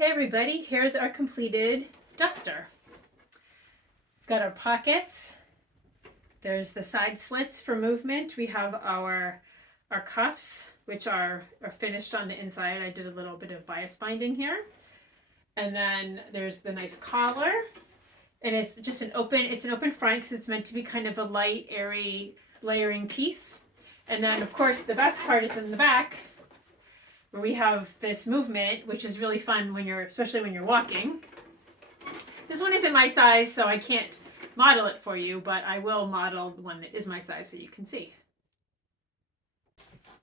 Hey everybody, here's our completed duster. Got our pockets. There's the side slits for movement. We have our cuffs, which are finished on the inside. I did a little bit of bias binding here. And then there's the nice collar. And it's just an open front because it's meant to be kind of a light, airy, layering piece. And then of course the best part is in the back, where we have this movement, which is really fun especially when you're walking. This one isn't my size, so I can't model it for you, but I will model the one that is my size so you can see.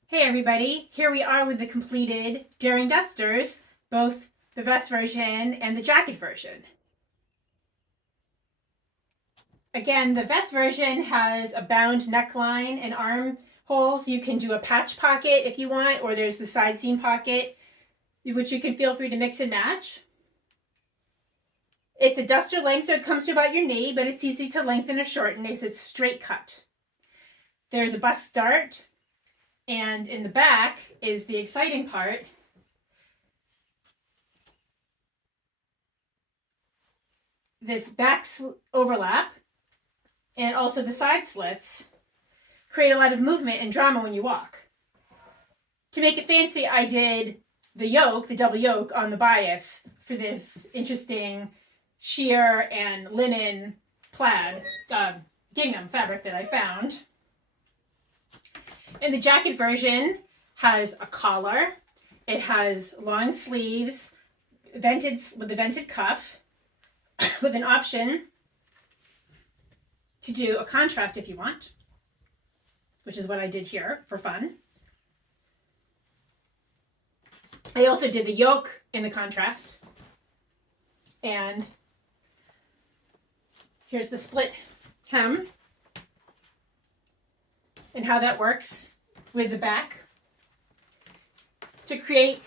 Hey everybody, here we are with the completed Daring Dusters, both the vest version and the jacket version. Again, the vest version has a bound neckline and arm holes. You can do a patch pocket if you want, or there's the side seam pocket, which you can feel free to mix and match. It's a duster length, so it comes to about your knee, but it's easy to lengthen or shorten as it's straight cut. There's a bust start, and in the back is the exciting part. This back overlap and also the side slits create a lot of movement and drama when you walk. To make it fancy, I did the yoke, the double yoke on the bias for this interesting sheer and linen plaid gingham fabric that I found. And the jacket version has a collar. It has long sleeves, with a vented cuff, with an option to do a contrast if you want, which is what I did here for fun. I also did the yoke in the contrast. And here's the split hem and how that works with the back to create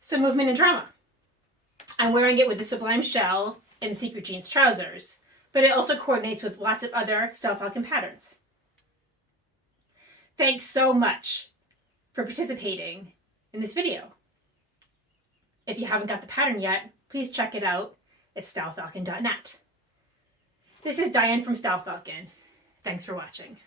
some movement and drama. I'm wearing it with the Sublime Shell and the Secret Jeans trousers, but it also coordinates with lots of other Style Falcon patterns. Thanks so much for participating in this video. If you haven't got the pattern yet, please check it out at stylefalcon.net. This is Diane from Style Falcon. Thanks for watching.